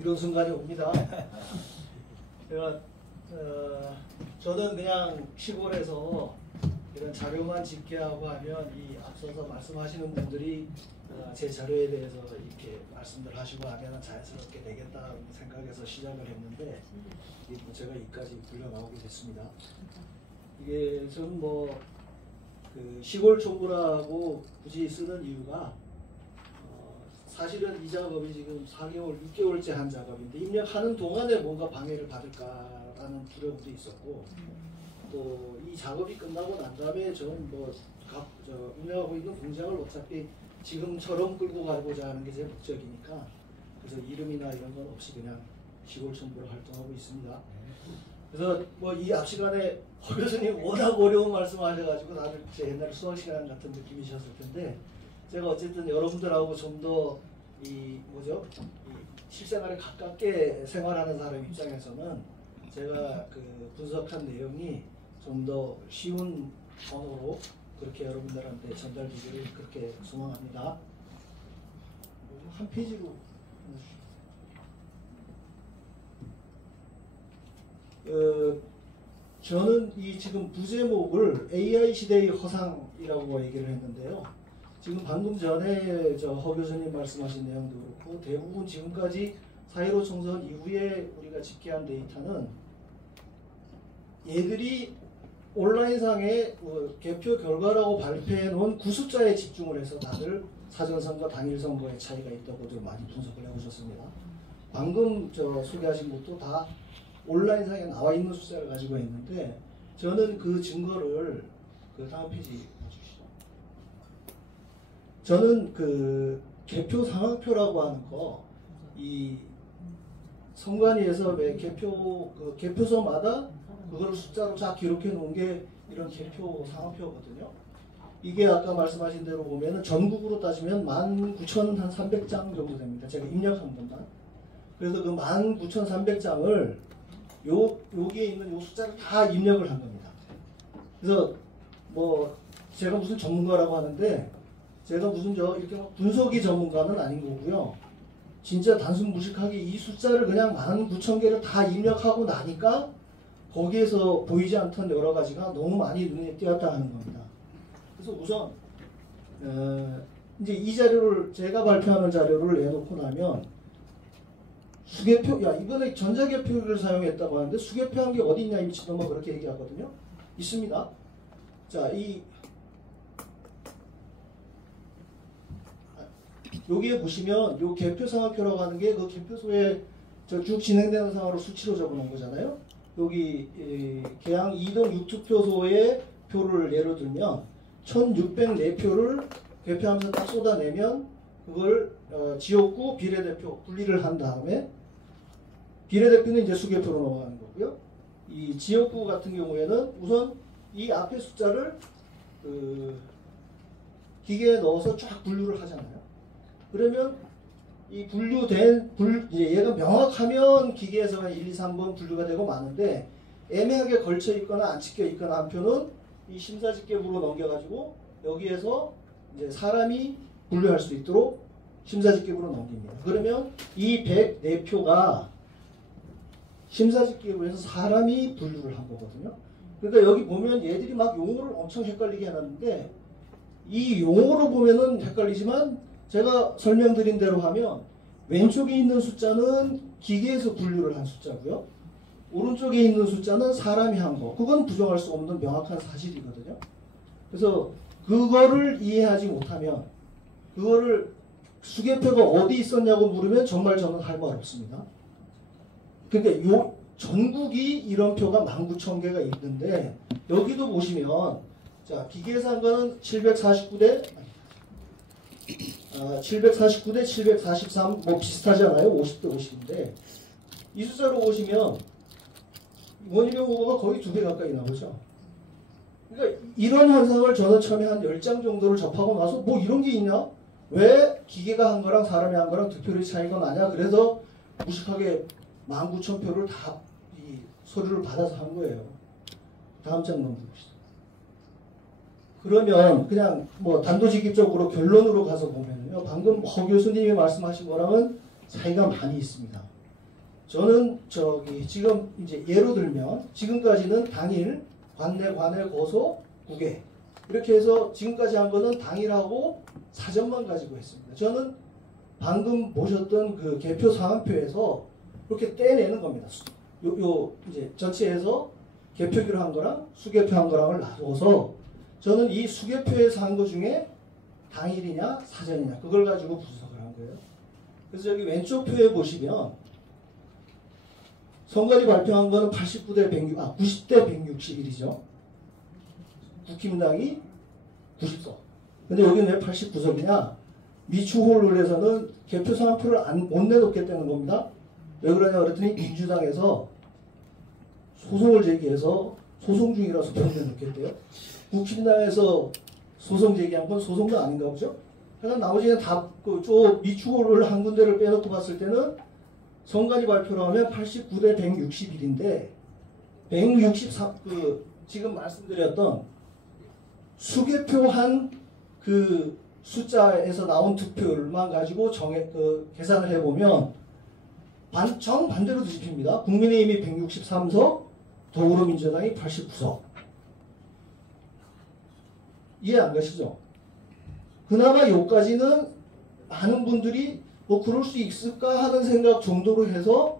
이런 순간이 옵니다. 제가 저는 그냥 시골에서 이런 자료만 집계하고 하면 이 앞서서 말씀하시는 분들이 제 자료에 대해서 이렇게 말씀들 하시고 하면 자연스럽게 되겠다 생각해서 시작을 했는데 제가 이까지 불려 나오게 됐습니다. 이게 저는 그 시골 촌부라고 굳이 쓰는 이유가 사실은 이 작업이 지금 4개월, 6개월째 한 작업인데 입력하는 동안에 뭔가 방해를 받을까라는 두려움도 있었고 또 이 작업이 끝나고 난 다음에 저는 운영하고 있는 공장을 어차피 지금처럼 끌고 가고자 하는 게 제 목적이니까 그래서 이름이나 이런 건 없이 그냥 시골 촌부로 활동하고 있습니다. 그래서 이 앞 시간에 허 교수님 워낙 어려운 말씀하셔가지고 다들 제 옛날 수학 시간 같은 느낌이셨을 텐데 제가 어쨌든 여러분들하고 좀 더 이 실생활에 가깝게 생활하는 사람 입장에서는 제가 그 분석한 내용이 좀 더 쉬운 언어로 그렇게 여러분들한테 전달되기를 그렇게 소망합니다. 한 페이지로 저는 이 지금 부제목을 AI 시대의 허상이라고 얘기를 했는데요. 지금 방금 전에 허 교수님 말씀하신 내용도 그렇고 대부분 지금까지 4.15 총선 이후에 우리가 집계한 데이터는 얘들이 온라인상에 개표 결과라고 발표해 놓은 구숫자에 집중을 해서 다들 사전선거 당일선거의 차이가 있다고도 많이 분석을 해오셨습니다. 방금 소개하신 것도 다 온라인상에 나와 있는 숫자를 가지고 있는데 저는 그 증거를 그 다음 페이지 보십시오. 저는 그 개표 상황표라고 하는 거 이 선관위에서 매 개표소마다 그거를 숫자로 쫙 기록해 놓은 게 이런 개표 상황표거든요. 이게 아까 말씀하신 대로 보면은 전국으로 따지면 19,300장 정도 됩니다. 제가 입력한 것만. 그래서 그 19,300장을 여기에 있는 요 숫자를 다 입력을 한 겁니다. 그래서 제가 무슨 전문가라고 하는데 제가 무슨 이렇게 분석이 전문가는 아닌 거고요. 진짜 단순 무식하게 이 숫자를 그냥 19,000개를 다 입력하고 나니까 거기에서 보이지 않던 여러 가지가 너무 많이 눈에 띄었다 하는 겁니다. 그래서 우선 이제 이 자료를 제가 발표하는 자료를 내놓고 나면 수개표, 이번에 전자개표를 사용했다고 하는데 수개표한 게 어디 있냐 이 미친놈아 그렇게 얘기하거든요. 있습니다. 자, 여기에 보시면 요 개표 상황표라고 하는 게 그 개표소에 쭉 진행되는 상황으로 수치로 적어놓은 거잖아요. 여기 개항 2동 6투표소의 표를 예로 들면 1604표를 개표하면서 딱 쏟아내면 그걸 지역구 비례대표 분리를 한 다음에 비례대표는 이제 수개표로 넘어가는 거고요. 이 지역구 같은 경우에는 우선 이 앞에 숫자를 기계에 넣어서 쫙 분류를 하잖아요. 그러면 이 분류된 얘가 명확하면 기계에서 1, 2, 3번 분류가 되고 많은데 애매하게 걸쳐 있거나 안 찍혀 있거나 한 표는 이 심사집계부로 넘겨가지고 여기에서 이제 사람이 분류할 수 있도록 심사집계부로 넘깁니다. 그러면 이 104표가 심사집계부에서 사람이 분류를 한 거거든요. 그러니까 여기 보면 얘들이 막 용어를 엄청 헷갈리게 해놨는데 이 용어로 보면은 헷갈리지만 제가 설명드린 대로 하면 왼쪽에 있는 숫자는 기계에서 분류를 한 숫자고요. 오른쪽에 있는 숫자는 사람이 한 거. 그건 부정할 수 없는 명확한 사실이거든요. 그래서 그거를 이해하지 못하면 그거를 수개표가 어디 있었냐고 물으면 정말 저는 할 말 없습니다. 그러니까 요 전국이 이런 표가 19,000개가 있는데 여기도 보시면 자 기계에서 한 거는 749대 743 비슷하잖아요. 50대 50인데 이 숫자로 보시면 원희룡 후보가 거의 2배 가까이 나오죠. 그러니까 이런 현상을 저는 처음에 한 10장 정도를 접하고 나서 뭐 이런 게 있냐? 왜 기계가 한 거랑 사람이 한 거랑 득표율이 차이가 나냐? 그래서 무식하게 19,000표를 다 이 서류를 받아서 한 거예요. 다음 장 넘겨보시죠. 그러면 그냥 단도직입적으로 결론으로 가서 보면요. 방금 허 교수님이 말씀하신 거랑은 차이가 많이 있습니다. 저는 지금 이제 예로 들면 지금까지는 당일, 관내, 관외, 고소, 국외 이렇게 해서 지금까지 한 거는 당일하고 사전만 가지고 했습니다. 저는 방금 보셨던 그 개표 상황표에서 이렇게 떼내는 겁니다. 이제 전체에서 개표기로 한 거랑 수개표 한 거랑을 나눠서 저는 이 수개표에서 한 거 중에 당일이냐 사전이냐 그걸 가지고 분석을 한 거예요. 그래서 여기 왼쪽 표에 보시면 선관위 발표한 거는 90대 161이죠. 국힘당이 90석. 근데 여기는 왜 89석이냐? 미추홀룰에서는 개표 상황표를 못 내놓겠다는 겁니다. 왜 그러냐 그랬더니 민주당에서 소송을 제기해서 소송 중이라서 못 내놓겠대요. 국힘당에서 소송 제기한 건 소송도 아닌가 보죠? 그러니까 나머지는 다 저 미추홀룰 한 군데를 빼놓고 봤을 때는 선관위 발표로 하면 89대 161인데 163 지금 말씀드렸던 수개표한 그 숫자에서 나온 득표율만 가지고 계산을 해보면 정반대로 뒤집힙니다. 국민의힘이 163석, 더불어민주당이 89석. 이해 안 가시죠? 그나마 여기까지는 많은 분들이 뭐 그럴 수 있을까 하는 생각 정도로 해서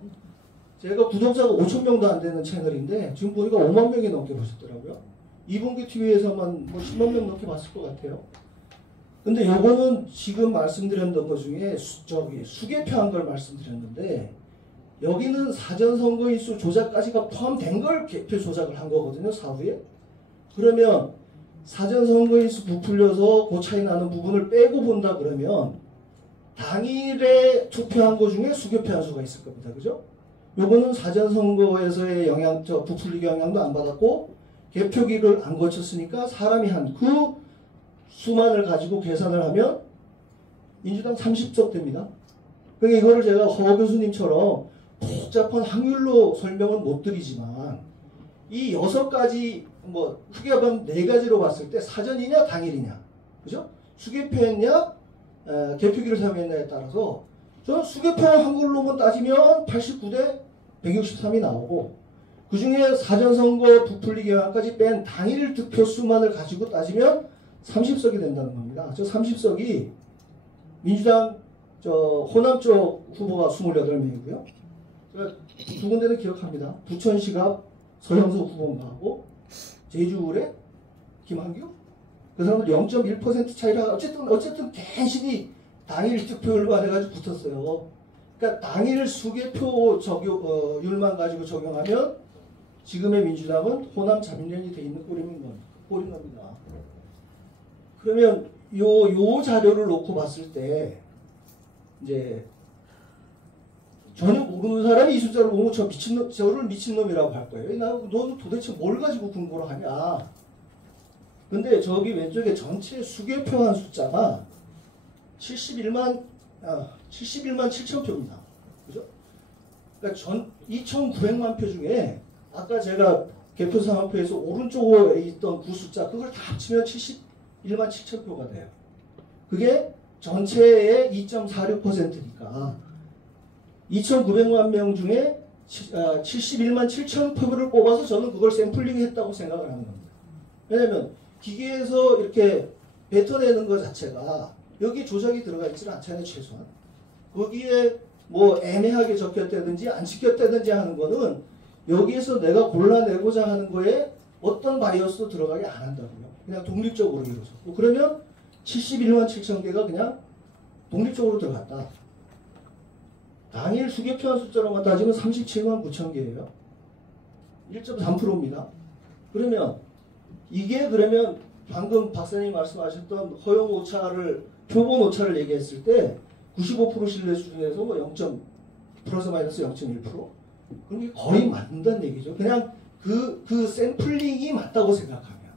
제가 구독자가 5,000명도 안 되는 채널인데 지금 보니까 5만 명이 넘게 보셨더라고요. 이분기 TV에서만 뭐 10만 명 넘게 봤을 것 같아요. 근데 요거는 지금 말씀드렸던 것 중에 수개표한 걸 말씀드렸는데 여기는 사전선거인수 조작까지가 포함된 걸 개표 조작을 한 거거든요. 사후에. 그러면 사전선거인수 부풀려서 그 차이 나는 부분을 빼고 본다 그러면 당일에 투표한 거 중에 수개표한 수가 있을 겁니다. 그죠? 요거는 사전선거에서의 부풀리기 영향도 안 받았고 개표기를 안 거쳤으니까 사람이 한 그 수만을 가지고 계산을 하면 민주당 30석 됩니다. 그러니까 이거를 제가 허 교수님처럼 복잡한 확률로 설명은 못 드리지만 이 6가지 뭐 크게 하면 4가지로 봤을 때 사전이냐 당일이냐 그죠? 수개표했냐 개표기를 사용했냐에 따라서 저는 수개표 한글로만 따지면 89대 163이 나오고 그 중에 사전선거 부풀리기 영향까지 뺀 당일 득표 수만을 가지고 따지면 30석이 된다는 겁니다. 저 30석이 민주당 호남 쪽 후보가 28명이고요. 제가 두 군데는 기억합니다. 부천시 앞 서영석 후보인가 하고 제주울의 김한규? 그 사람들 0.1% 차이라 어쨌든 대신이 당일 득표율만 해가지고 붙었어요. 그러니까 당일 수개표 율만 가지고 적용하면 지금의 민주당은 호남 자민련이 돼 있는 꼴인 겁니다. 그러면 요 자료를 놓고 봤을 때 이제 전혀 모르는 사람이 이 숫자를 보면 저를 미친놈이라고 할 거예요. 너는 도대체 뭘 가지고 공부를 하냐. 근데 저기 왼쪽에 전체 수개표한 숫자가 71만 7천 표입니다. 그죠? 그러니까 2,900만 표 중에 아까 제가 개표 상황표에서 오른쪽에 있던 그 숫자 그걸 다 합치면 71만 7천 표가 돼요. 그게 전체의 2.46%니까 2,900만 명 중에 71만 7천 표를 뽑아서 저는 그걸 샘플링 했다고 생각을 하는 겁니다. 왜냐하면 기계에서 이렇게 뱉어내는 것 자체가 여기 조작이 들어가 있지는 않잖아요. 최소한. 거기에 뭐 애매하게 적혔다든지 안 지켰다든지 하는 거는 여기에서 내가 골라내고자 하는 거에 어떤 바이어스도 들어가게 안 한다고요. 그냥 독립적으로 이루어졌고 그러면 71만 7천 개가 그냥 독립적으로 들어갔다. 당일 수개표한 숫자로만 따지면 37만 9천 개예요. 1.3%입니다. 그러면 이게 그러면 방금 박사님이 말씀하셨던 허용 오차를 표본 오차를 얘기했을 때 95% 신뢰 수준에서 뭐 0. 플러스 마이너스 0.1%? 그럼 이게 거의 맞는다는 얘기죠. 그냥 그 샘플링이 맞다고 생각하면.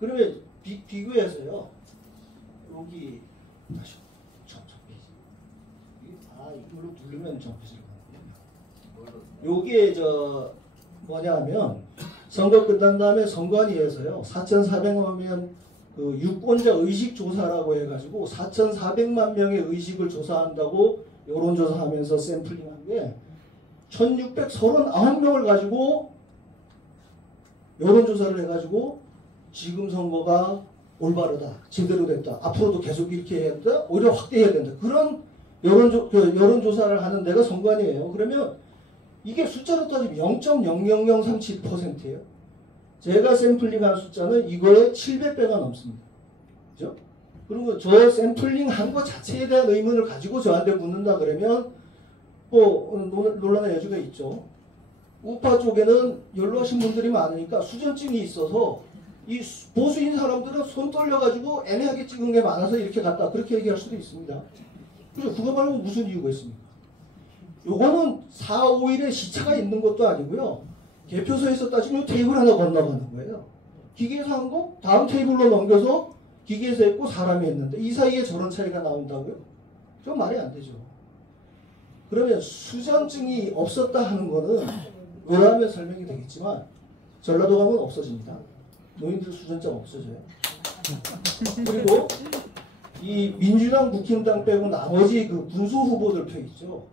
그러면 비교해서요. 여기 다시 이걸로 누르면 점프질 거예요. 요게 뭐냐면 선거 끝난 다음에 선관위에서요 4,400만 명 그 유권자 의식 조사라고 해가지고 4,400만 명의 의식을 조사한다고 여론조사하면서 샘플링한 게 1639명을 가지고 여론조사를 해가지고 지금 선거가 올바르다, 제대로 됐다, 앞으로도 계속 이렇게 해야 된다, 오히려 확대해야 된다. 그런 여론조사를 하는 데가 선관위예요. 그러면 이게 숫자로 따지면 0.00037%예요. 제가 샘플링한 숫자는 이거의 700배가 넘습니다. 그죠? 그리고 저 샘플링한 것 자체에 대한 의문을 가지고 저한테 묻는다 그러면 논란의 여지가 있죠. 우파 쪽에는 연로하신 분들이 많으니까 수전증이 있어서 이 보수인 사람들은 손 떨려가지고 애매하게 찍은 게 많아서 이렇게 갔다, 그렇게 얘기할 수도 있습니다. 그죠? 그거 말고 무슨 이유가 있습니까? 요거는 4, 5일에 시차가 있는 것도 아니고요. 개표소에서 따지면 테이블 하나 건너가는 거예요. 기계에서 한 거 다음 테이블로 넘겨서 기계에서 했고 사람이 했는데 이 사이에 저런 차이가 나온다고요? 그건 말이 안 되죠. 그러면 수전증이 없었다 하는 거는 의아하면 설명이 되겠지만 전라도 가면 없어집니다. 노인들 수전증 없어져요. 그리고 이 민주당, 국힘당 빼고 나머지 그 군수 후보들 표 있죠.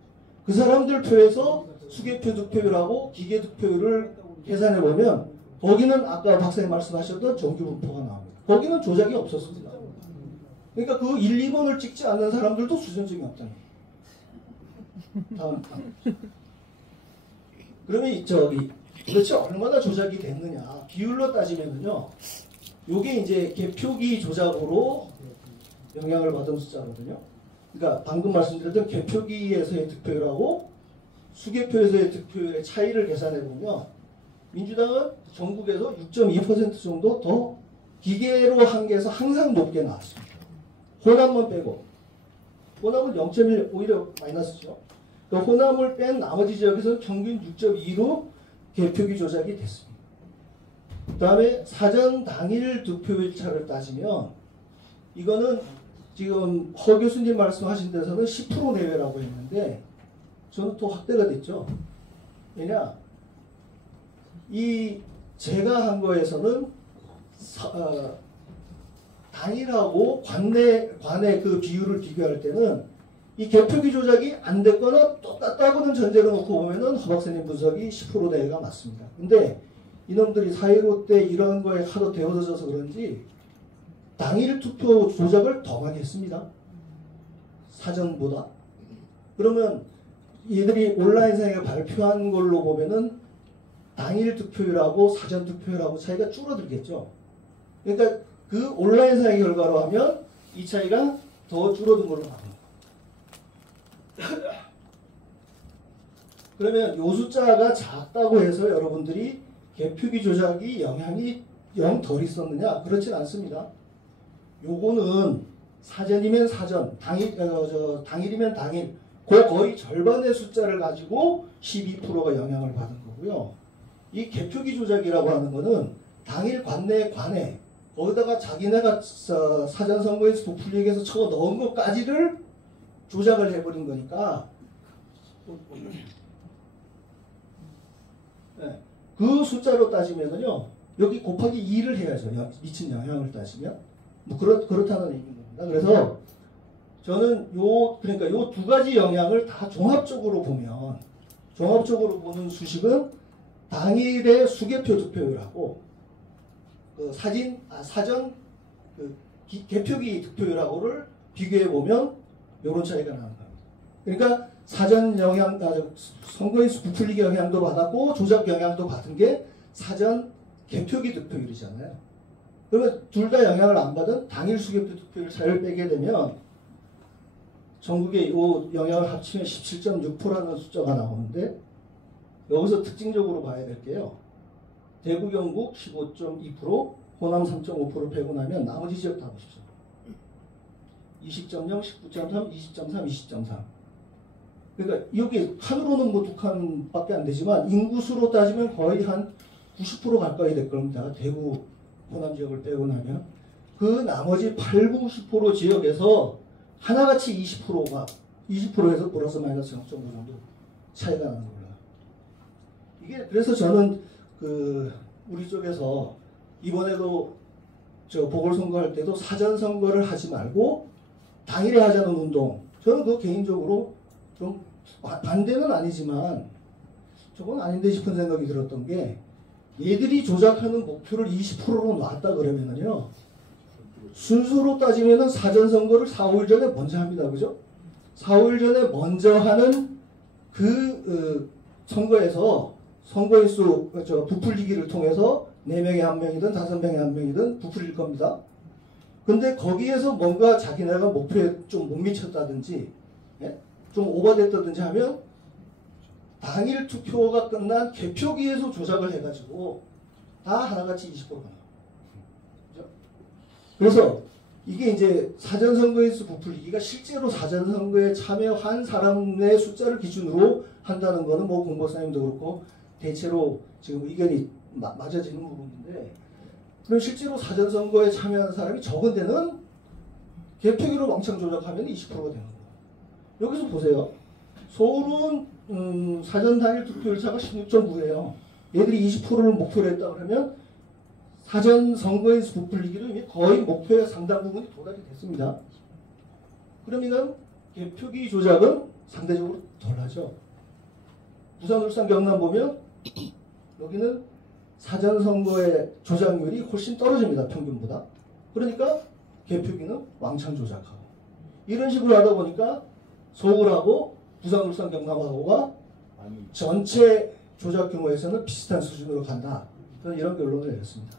그 사람들 표에서 수개표 득표율하고 기계 득표율을 계산해 보면 거기는 아까 박사님 말씀하셨던 정규 분포가 나옵니다. 거기는 조작이 없었습니다. 그러니까 그 1, 2번을 찍지 않는 사람들도 수전증이 없다는 거예요. 다음. 그러면 도대체 얼마나 조작이 됐느냐. 비율로 따지면요. 요게 이제 개표기 조작으로 영향을 받은 숫자거든요. 그러니까 방금 말씀드렸던 개표기에서의 득표율하고 수개표에서의 득표율의 차이를 계산해 보면 민주당은 전국에서 6.2% 정도 더 기계로 한 개에서 항상 높게 나왔습니다. 호남만 빼고. 호남은 0.1 오히려 마이너스죠. 그 호남을 뺀 나머지 지역에서는 평균 6.2로 개표기 조작이 됐습니다. 그 다음에 사전 당일 득표율 차를 따지면 이거는 지금 허 교수님 말씀하신 데서는 10% 내외라고 했는데 저는 또 확대가 됐죠. 왜냐? 제가 한 거에서는 당일하고 관내 그 비율을 비교할 때는 이 개표기 조작이 안 됐거나 똑같다고는 전제로 놓고 보면은 허 박사님 분석이 10% 내외가 맞습니다. 근데 이놈들이 4.15 때 이런 거에 하도 되어져서 그런지 당일 투표 조작을 더 많이 했습니다. 사전보다. 그러면 얘들이 온라인상에 발표한 걸로 보면은 당일 투표율하고 사전 투표율하고 차이가 줄어들겠죠. 그러니까 그 온라인상의 결과로 하면 이 차이가 더 줄어든 걸로 나옵니다. 그러면 요 숫자가 작다고 해서 여러분들이 개표기 조작이 영향이 영 덜 있었느냐? 그렇진 않습니다. 요거는 사전이면 사전, 당일이면 당일, 그 거의 절반의 숫자를 가지고 12%가 영향을 받은 거고요. 이 개표기 조작이라고 하는 거는 당일 관내, 거기다가 자기네가 사전선거에서 부풀리기해서 쳐 넣은 것까지를 조작을 해버린 거니까 네. 그 숫자로 따지면은요, 여기 곱하기 2를 해야죠. 미친 영향을 따지면. 뭐 그렇다는 얘기인 겁니다. 그래서 저는 그러니까 요 두 가지 영향을 다 종합적으로 보면, 종합적으로 보는 수식은 당일의 수개표 득표율하고 그 사전 개표기 득표율하고를 비교해 보면 요런 차이가 나는 겁니다. 그러니까 사전 영향, 선거에서 부풀리기 영향도 받았고 조작 영향도 받은 게 사전 개표기 득표율이잖아요. 그러면 둘 다 영향을 안 받은 당일 수개표 득표율 차이를 빼게 되면 전국의 이 영향을 합치면 17.6%라는 숫자가 나오는데 여기서 특징적으로 봐야 될 게요. 대구, 경북 15.2%, 호남 3.5% 빼고 나면 나머지 지역 다 보십시오. 20.0, 19.3, 20.3, 20.3. 그러니까 여기 칸으로는 뭐 2칸밖에 안 되지만 인구수로 따지면 거의 한 90% 가까이 될 겁니다. 대구, 호남 지역을 빼고 나면. 그 나머지 8, 90% 지역에서 하나같이 20%에서 플러스 마이너스 0.5 정도 차이가 나는 거예요. 이게 그래서 저는 우리 쪽에서 이번에도 보궐선거 할 때도 사전선거를 하지 말고 당일에 하자는 운동, 저는 그거 개인적으로 좀 반대는 아니지만 저건 아닌데 싶은 생각이 들었던 게 얘들이 조작하는 목표를 20%로 놨다 그러면은요. 순서로 따지면은 사전선거를 4, 5일 전에 먼저 합니다. 그죠? 4, 5일 전에 먼저 하는 선거에서 선거인수 부풀리기를 통해서 4명에 1명이든 5명에 1명이든 부풀릴 겁니다. 근데 거기에서 뭔가 자기네가 목표에 좀 못 미쳤다든지 예? 좀 오버됐다든지 하면 당일 투표가 끝난 개표기에서 조작을 해가지고 다 하나같이 20%가 나와요. 그죠? 그래서 이게 이제 사전선거인수 부풀리기가 실제로 사전선거에 참여한 사람의 숫자를 기준으로 한다는 거는 뭐 공보사님도 그렇고 대체로 지금 의견이 맞아지는 부분인데 그럼 실제로 사전선거에 참여한 사람이 적은 데는 개표기로 왕창 조작하면 20%가 되는 거예요. 여기서 보세요. 서울은 사전 단일 득표율차가 16.9예요. 얘들이 20%를 목표로 했다 그러면 사전 선거인수 부풀리기로 이미 거의 목표의 상당 부분이 도달이 됐습니다. 그러면 개표기 조작은 상대적으로 덜하죠. 부산, 울산, 경남 보면 여기는 사전 선거의 조작률이 훨씬 떨어집니다. 평균보다. 그러니까 개표기는 왕창 조작하고 이런 식으로 하다 보니까 서울하고 부산, 울산, 경남하고가 전체 조작 규모에서는 비슷한 수준으로 간다. 저는 이런 결론을 내렸습니다.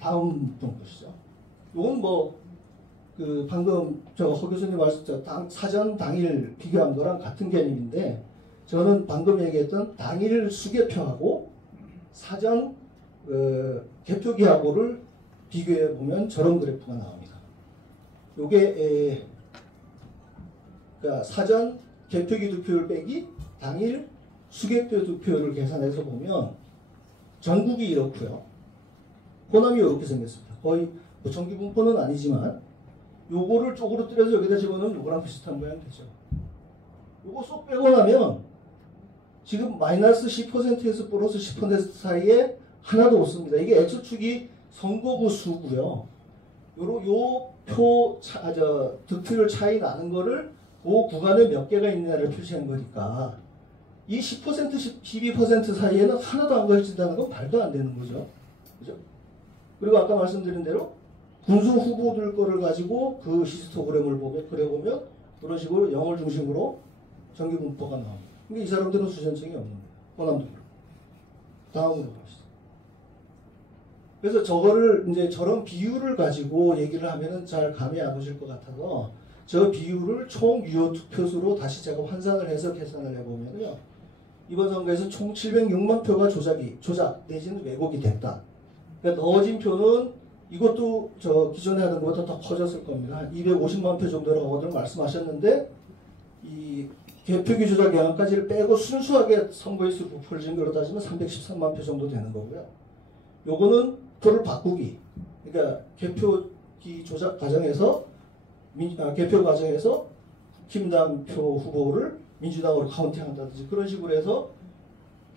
다음 분 보시죠. 이건 방금 허 교수님 말씀 사전 당일 비교한 거랑 같은 개념인데 저는 방금 얘기했던 당일 수개표하고 사전 개표기하고를 비교해 보면 저런 그래프가 나옵니다. 요게 그러니까 사전 개표기 득표율 빼기 당일 수개표 득표율을 계산해서 보면 전국이 이렇고요. 호남이 이렇게 생겼습니다. 거의 정기 분포는 아니지만 요거를 쪽으로 뜯어서 여기다 집어넣으면 요거랑 비슷한 모양이 되죠. 요거 쏙 빼고 나면 지금 마이너스 10%에서 플러스 10% 사이에 하나도 없습니다. 이게 X축이 선거구 수고요. 요 득표율 차이 나는 거를 그 구간에 몇 개가 있느냐를 표시한 거니까 이 10%, 12% 사이에는 하나도 안 걸친다는 건 말도 안 되는 거죠. 그죠? 그리고 아까 말씀드린 대로 군수 후보들 거를 가지고 그 히스토그램을 그려보면 그런 식으로 영월 중심으로 정기 분포가 나옵니다. 근데 이 사람들은 수전증이 없는 거예요. 호남도 그렇고. 다음으로 갑시다. 그래서 저거를 이제 저런 비율을 가지고 얘기를 하면은 잘 감이 안 오실 것 같아서 저 비율을 총 유효 투표수로 다시 제가 환산을 해서 계산을 해보면요. 이번 선거에서 총 706만 표가 조작 내지는 왜곡이 됐다. 그러니까 넣어진 표는 이것도 기존에 하던 것보다 더 커졌을 겁니다. 한 250만 표 정도라고 오늘 말씀하셨는데 이 개표기 조작 영향까지를 빼고 순수하게 선거인수 부풀 증거로 따지면 313만 표 정도 되는 거고요. 요거는 표를 바꾸기. 그러니까 개표기 조작 과정에서 개표 과정에서 국힘당 표 후보를 민주당으로 카운팅한다든지 그런 식으로 해서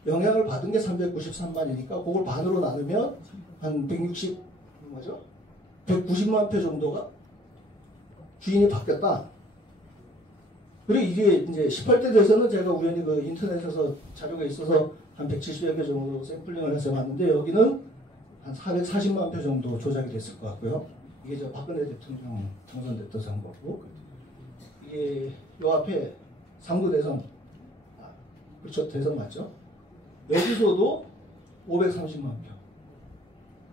영향을 받은 게 393만이니까 그걸 반으로 나누면 한 190만 표 정도가 주인이 바뀌었다. 그리고 이게 이제 18대 돼서는 제가 우연히 인터넷에서 자료가 있어서 한 170여 개 정도 샘플링을 해서 봤는데 여기는 한 440만 표 정도 조작이 됐을 것 같고요. 이게 박근혜 대통령 당선됐던 선거고 이게 요 앞에 3구 대선 그렇죠. 대선 맞죠? 외주소도 530만 표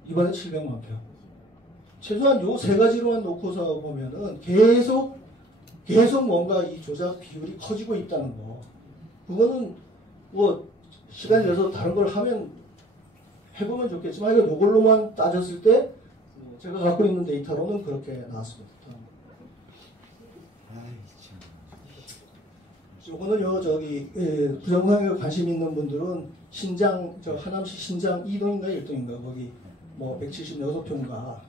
이번에 700만 표 최소한 요 세 가지로만 놓고서 보면은 계속 뭔가 이 조작 비율이 커지고 있다는 거 그거는 시간이 돼서 다른 걸 해보면 좋겠지만 이거 요걸로만 따졌을 때 제가 갖고 있는 데이터로는 그렇게 나왔습니다. 요거는 부정상에 관심 있는 분들은 하남시 신장 2동인가 1동인가 거기 176표인가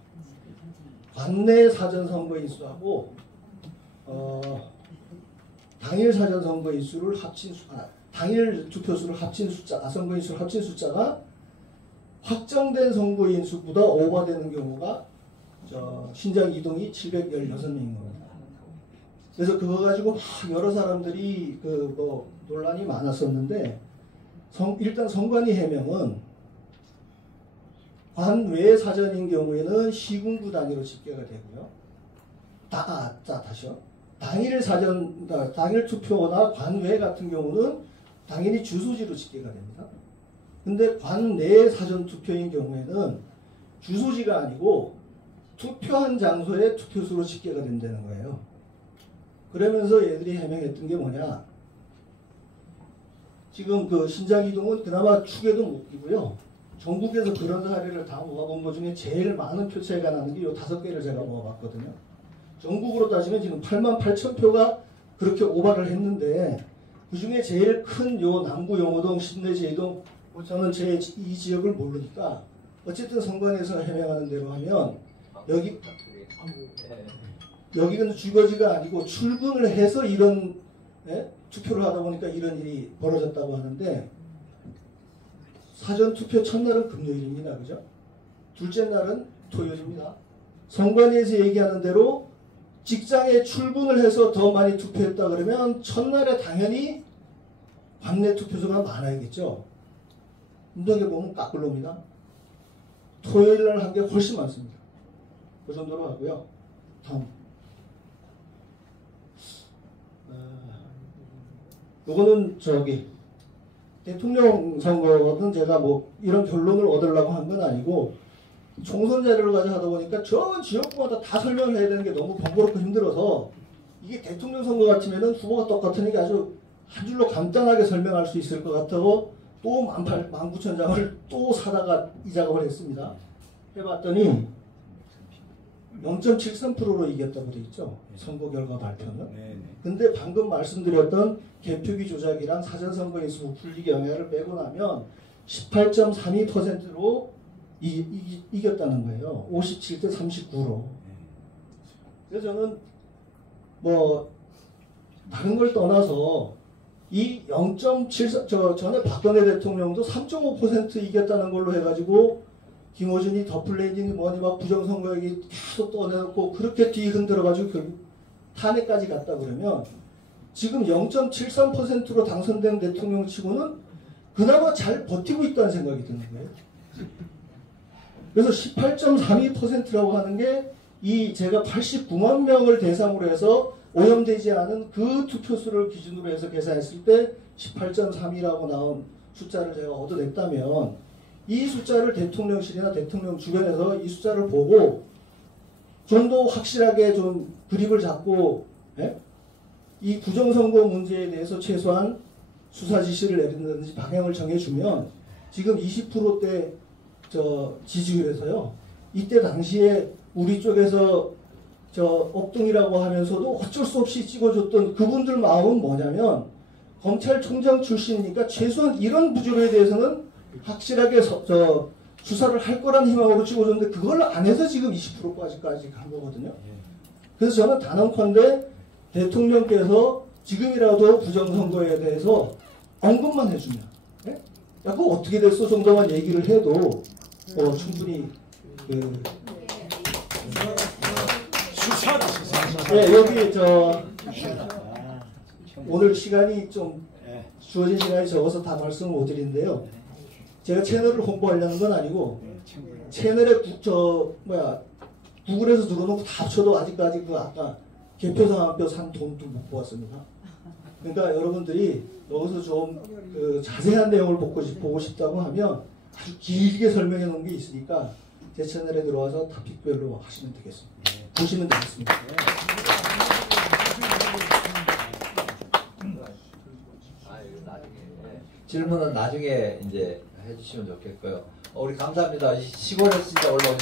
관내 사전 선거 인수하고 당일 사전 선거 인수를 당일 투표수를 합친 숫자, 선거 인수를 합친 숫자가 확정된 선거 인수보다 오버되는 경우가 신장 2동이 716명인 겁니다. 그래서 그거 가지고 막 여러 사람들이 그 뭐 논란이 많았었는데 일단 선관위 해명은 관외 사전인 경우에는 시군구 단위로 집계가 되고요. 다시요. 당일 투표나 관외 같은 경우는 당연히 주소지로 집계가 됩니다. 근데 관내 사전 투표인 경우에는 주소지가 아니고 투표한 장소의 투표수로 집계가 된다는 거예요. 그러면서 얘들이 해명했던 게 뭐냐. 지금 그 신장이동은 그나마 축에도 못 끼고요. 전국에서 그런 사례를 다 모아본 것 중에 제일 많은 표 차이가 나는 게 요 5개를 제가 모아봤거든요. 전국으로 따지면 지금 88,000표가 그렇게 오바를 했는데 그 중에 제일 큰 요 남구 용호동, 신내 제이동, 저는 이 지역을 모르니까 어쨌든 선관위에서 해명하는 대로 하면 여기는 주거지가 아니고 출근을 해서 이런 투표를 하다 보니까 이런 일이 벌어졌다고 하는데 사전 투표 첫날은 금요일입니다. 그죠? 둘째 날은 토요일입니다. 선관위에서 얘기하는 대로 직장에 출근을 해서 더 많이 투표했다 그러면 첫날에 당연히 관내 투표소가 많아야겠죠. 운동에 보면 까꿀로입니다. 토요일 날 한 게 훨씬 많습니다. 그 정도로 하고요. 다음. 요거는 대통령 선거는 제가 뭐 이런 결론을 얻으려고 한 건 아니고 총선 자료를 가지고 하다 보니까 전 지역구마다 다 설명을 해야 되는 게 너무 번거롭고 힘들어서 이게 대통령 선거 같으면은 후보가 똑같으니까 아주 한 줄로 간단하게 설명할 수 있을 것 같다고 또 19,000장을 또 사다가 이 작업을 했습니다. 해봤더니 0.73%로 이겼다고 돼 있죠. 선거 결과 발표는. 근데 방금 말씀드렸던 개표기 조작이랑 사전선거인수 부풀리기 영향을 빼고 나면 18.32%로 이겼다는 거예요. 57대 39로. 그래서 저는 뭐 다른 걸 떠나서 이 0.74 전에 박근혜 대통령도 3.5% 이겼다는 걸로 해가지고 김어준이 더플레이딩이 뭐니 막 부정선거 얘기 계속 떠내놓고 그렇게 뒤흔들어가지고 결국 탄핵까지 갔다 그러면 지금 0.73%로 당선된 대통령 치고는 그나마 잘 버티고 있다는 생각이 드는 거예요. 그래서 18.32%라고 하는 게 이 제가 89만 명을 대상으로 해서 오염되지 않은 그 투표수를 기준으로 해서 계산했을 때 18.3이라고 나온 숫자를 제가 얻어냈다면 이 숫자를 대통령실이나 대통령 주변에서 이 숫자를 보고 좀 더 확실하게 좀 그립을 잡고 이 부정선거 문제에 대해서 최소한 수사 지시를 내린다든지 방향을 정해주면 지금 20%대 지지율에서요. 이때 당시에 우리 쪽에서 억동이라고 하면서도 어쩔 수 없이 찍어줬던 그분들 마음은 뭐냐면 검찰총장 출신이니까 최소한 이런 부조리에 대해서는 확실하게 수사를 할 거란 희망으로 찍어줬는데 그걸 안 해서 지금 20%까지 간 거거든요. 그래서 저는 단언컨대 대통령께서 지금이라도 부정선거에 대해서 언급만 해주면 야 그거 어떻게 됐어 정도만 얘기를 해도 충분히 여기 오늘 시간이 좀 주어진 시간이 적어서 다 말씀을 못 드리는데요. 제가 채널을 홍보하려는 건 아니고 채널에 구글에서 들어오는 거 다 합쳐도 아직까지 아까 개표상한표 산 돈도 못 보았습니다. 그러니까 여러분들이 여기서 좀 자세한 내용을 보고 싶다고 하면 아주 길게 설명해 놓은 게 있으니까 제 채널에 들어와서 토픽별로 하시면 되겠습니다. 보시면 되겠습니다. 질문은 나중에 이제 해주시면 좋겠고요. 우리 감사합니다. 시골에 진짜 올라오신